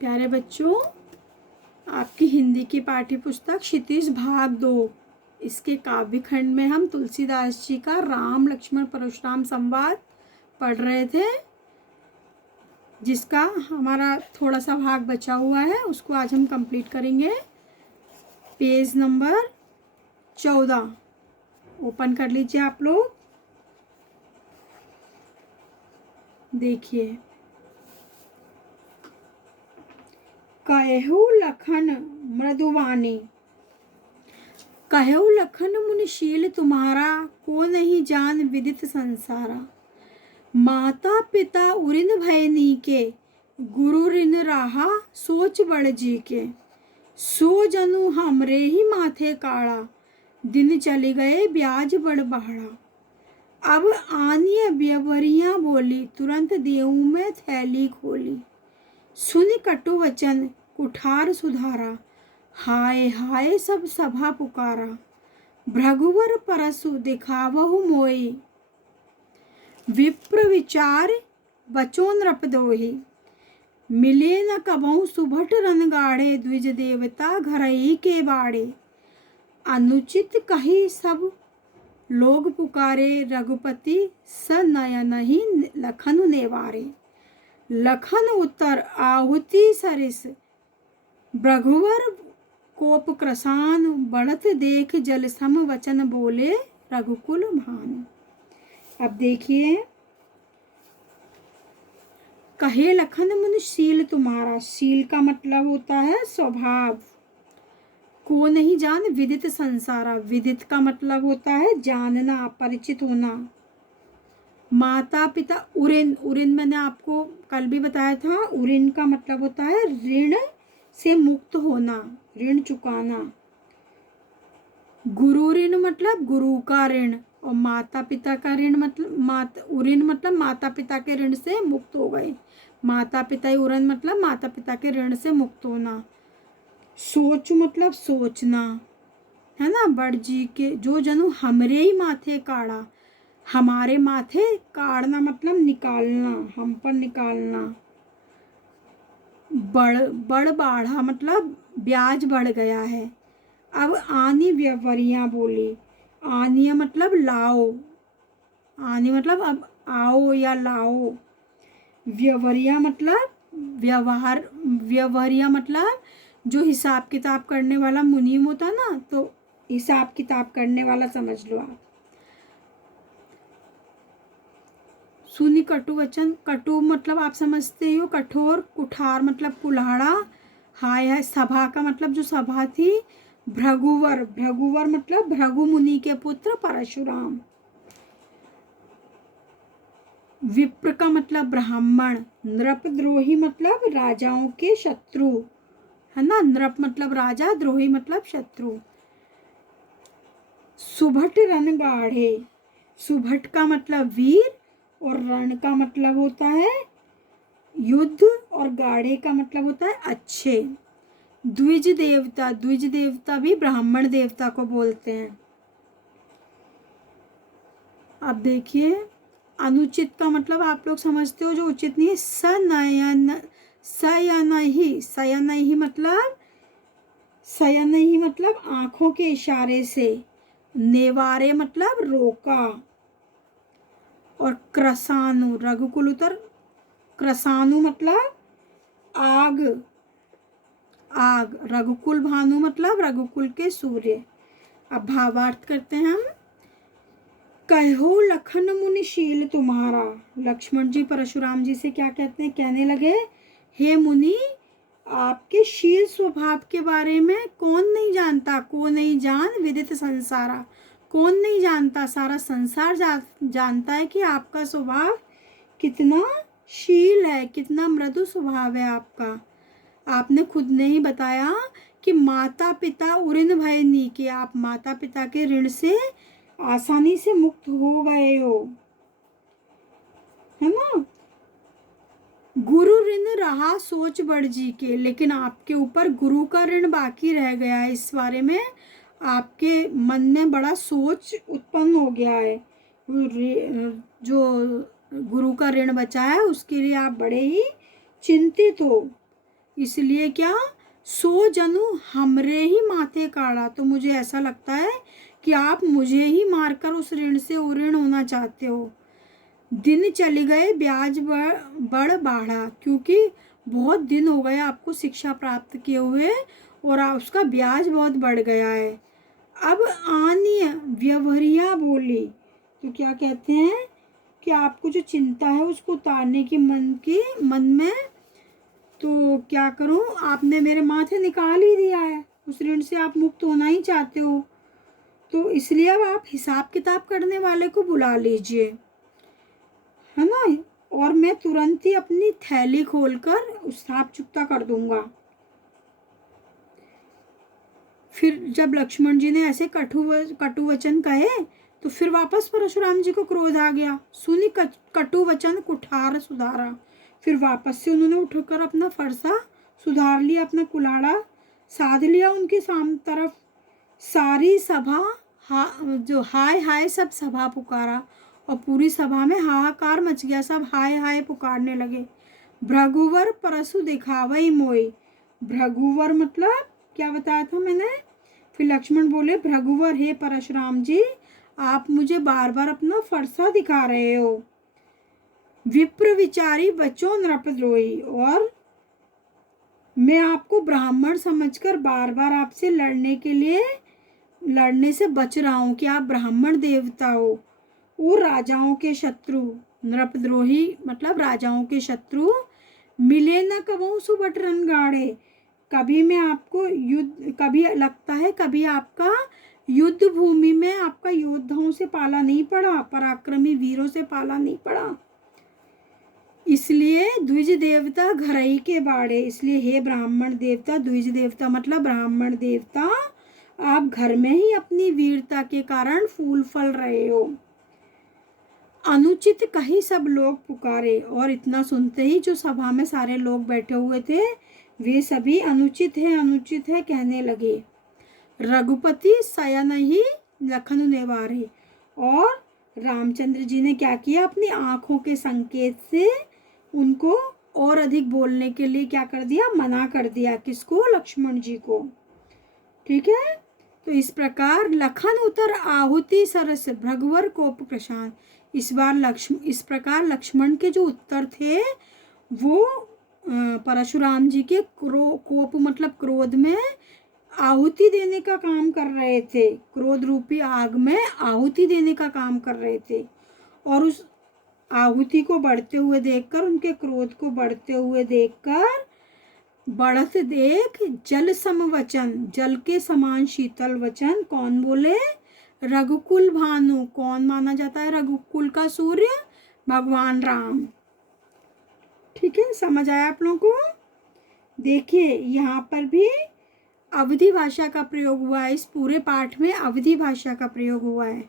प्यारे बच्चों, आपकी हिंदी की पाठ्य पुस्तक क्षितिज भाग 2 इसके काव्य खंड में हम तुलसीदास जी का राम लक्ष्मण परशुराम संवाद पढ़ रहे थे, जिसका हमारा थोड़ा सा भाग बचा हुआ है। उसको आज हम कंप्लीट करेंगे। पेज नंबर 14 ओपन कर लीजिए आप लोग। देखिए, कहु लखन मृदुवानी, कहु लखन मुनिशील तुम्हारा, को नहीं जान विदित संसारा। माता पिता उरिन भयनी के, गुरु रिन राहा सोच बड़ जी के। सो जनु हमरे ही माथे काड़ा, दिन चले गए ब्याज बड़ बहड़ा। अब आनिय व्यवरियां बोली, तुरंत देऊ में थैली खोली। सुनि कटु वचन कुठार सुधारा, हाय हाय सब सभा पुकारा। भृगुवर परसु दिखावहु मोई, विप्र विचार बचो नृप दोही। मिले न कबहु सुभट रन गाढ़े, द्विज देवता घरई के बाड़े। अनुचित कही सब लोग पुकारे, रघुपति स नयनहि लखन नेवारे। लखन उत्तर आहुति सरिस, भृगुवर कोप क्रसान। बढ़त देख जल सम वचन बोले, रघुकुल भानु। अब देखिए, कहे लखन मुनि शील तुम्हारा। शील का मतलब होता है स्वभाव। को नहीं जान विदित संसारा। विदित का मतलब होता है जानना, परिचित होना। माता पिता उरिन, उरिन मैंने आपको कल भी बताया था। उरिन का मतलब होता है ऋण से मुक्त होना, ऋण चुकाना। गुरु ऋण मतलब गुरु का ऋण, और माता पिता का ऋण मतलब उरिन मतलब माता पिता के ऋण से मुक्त हो गए। माता पिता उरिन मतलब माता पिता के ऋण से मुक्त होना। सोच मतलब सोचना, है ना। बड़ जी के जो जनु हमरे ही माथे काढ़ा। हमारे माथे काढ़ना मतलब निकालना, हम पर निकालना। बड़ बाढ़ा मतलब ब्याज बढ़ गया है। अब आनी व्यवहारियां बोली। आनी मतलब लाओ, आनी मतलब अब आओ या लाओ। व्यवहारिया मतलब व्यवहार, व्यवहारिया मतलब जो हिसाब किताब करने वाला मुनीम होता ना, तो हिसाब किताब करने वाला समझ लो आप। सुनी कटु वचन, कटु मतलब आप समझते हो कठोर। कुठार मतलब कुल्हाड़ा। हाय हाय सभा का मतलब जो सभा थी। भृगुवर, भृगुवर मतलब भृगु मुनि के पुत्र परशुराम। विप्र का मतलब ब्राह्मण। नृपद्रोही मतलब राजाओं के शत्रु, है ना। नृप मतलब राजा, द्रोही मतलब शत्रु। सुभट रण गाढ़े, सुभट का मतलब वीर, और रण का मतलब होता है युद्ध, और गाढ़े का मतलब होता है अच्छे। द्विज देवता, द्विज देवता भी ब्राह्मण देवता को बोलते हैं। अब देखिए, अनुचित का मतलब आप लोग समझते हो जो उचित नहीं है। सनयन, सयनहि, सयनहि मतलब, सयनहि मतलब आंखों के इशारे से। नेवारे मतलब रोका। और क्रसानु, रघुकुल उत्तर क्रसानु मतलब आग, आग। रघुकुल भानु मतलब रघुकुल के सूर्य। अब भावार्थ करते हैं हम। कहो लखन मुनिशील तुम्हारा। लक्ष्मण जी परशुराम जी से क्या कहते हैं, कहने लगे, हे मुनि, आपके शील स्वभाव के बारे में कौन नहीं जानता। को नहीं जान विदित संसारा। कौन नहीं जानता, सारा संसार जानता है कि आपका स्वभाव कितना शील है, कितना मृदु स्वभाव है आपका। आपने खुद ने ही बताया कि माता पिता उरिन भय नी के, आप माता पिता के ऋण से आसानी से मुक्त हो गए हो, है ना। गुरु ऋण रहा सोच बड़ जी के, लेकिन आपके ऊपर गुरु का ऋण बाकी रह गया है। इस बारे में आपके मन में बड़ा सोच उत्पन्न हो गया है। जो गुरु का ऋण बचा है उसके लिए आप बड़े ही चिंतित हो। इसलिए क्या, सो जनु हमरे ही माथे काढ़ा, तो मुझे ऐसा लगता है कि आप मुझे ही मारकर उस ऋण से उऋण होना चाहते हो। दिन चले गए ब्याज बढ़ बाढ़ा, क्योंकि बहुत दिन हो गए आपको शिक्षा प्राप्त किए हुए और उसका ब्याज बहुत बढ़ गया है। अब आन्य व्यवहारिया बोली, तो क्या कहते हैं कि आपको जो चिंता है उसको उतारने की मन में, तो क्या करूं, आपने मेरे माथे निकाल ही दिया है, उस ऋण से आप मुक्त होना ही चाहते हो, तो इसलिए अब आप हिसाब किताब करने वाले को बुला लीजिए, है ना, और मैं तुरंत ही अपनी थैली खोलकर हिसाब चुकता कर दूंगा। फिर जब लक्ष्मण जी ने ऐसे कटु वचन कहे तो फिर वापस परशुराम जी को क्रोध आ गया। सुनी कटु वचन कुठार सुधारा, फिर वापस से उन्होंने उठकर अपना फरसा सुधार लिया, अपना कुलाड़ा साध लिया उनके तरफ। सारी सभा जो हाय हाय सब सभा पुकारा, और पूरी सभा में हाहाकार मच गया, सब हाय हाय पुकारने लगे। भृगुवर परसु दिखावई मोई, भृगुवर मतलब क्या बताया था मैंने, फिर लक्ष्मण बोले भृगुवर हे परशुराम जी, आप मुझे बार बार अपना फरसा दिखा रहे हो। विप्र विचारी बचो नृपद्रोही, और मैं आपको ब्राह्मण समझकर बार बार आपसे लड़ने से बच रहा हूँ कि आप ब्राह्मण देवता हो। वो राजाओं के शत्रु, नृपद्रोही मतलब राजाओं के शत्रु, मिले न कबहू सुबट रणगाड़े, कभी मैं आपको कभी लगता है कभी आपका युद्ध भूमि में आपका योद्धाओं से पाला नहीं पड़ा, पराक्रमी वीरों से पाला नहीं पड़ा। इसलिए द्विज देवता घर ही के बाड़े, इसलिए हे ब्राह्मण देवता, द्विज देवता मतलब ब्राह्मण देवता, आप घर में ही अपनी वीरता के कारण फूल फल रहे हो। अनुचित कही सब लोग पुकारे, और इतना सुनते ही जो सभा में सारे लोग बैठे हुए थे वे सभी अनुचित है कहने लगे। रघुपति शयन ही लखन नेवारे, और रामचंद्र जी ने क्या किया, अपनी आंखों के संकेत से उनको और अधिक बोलने के लिए क्या कर दिया, मना कर दिया। किसको, लक्ष्मण जी को। ठीक है, तो इस प्रकार लखन उतर आहुति सरस भृगुवर कोप प्रशांत, इस प्रकार लक्ष्मण के जो उत्तर थे वो परशुराम जी के कोप मतलब क्रोध में आहुति देने का काम कर रहे थे, क्रोध रूपी आग में आहुति देने का काम कर रहे थे। और उस आहुति को बढ़ते हुए देखकर, उनके क्रोध को बढ़ते हुए देखकर, बढ़त देख जल सम वचन, जल के समान शीतल वचन कौन बोले, रघुकुल भानु, कौन माना जाता है रघुकुल का सूर्य, भगवान राम। ठीक है, समझ आया आप लोगों को। देखिए यहाँ पर भी अवधी भाषा का प्रयोग हुआ है, इस पूरे पाठ में अवधी भाषा का प्रयोग हुआ है।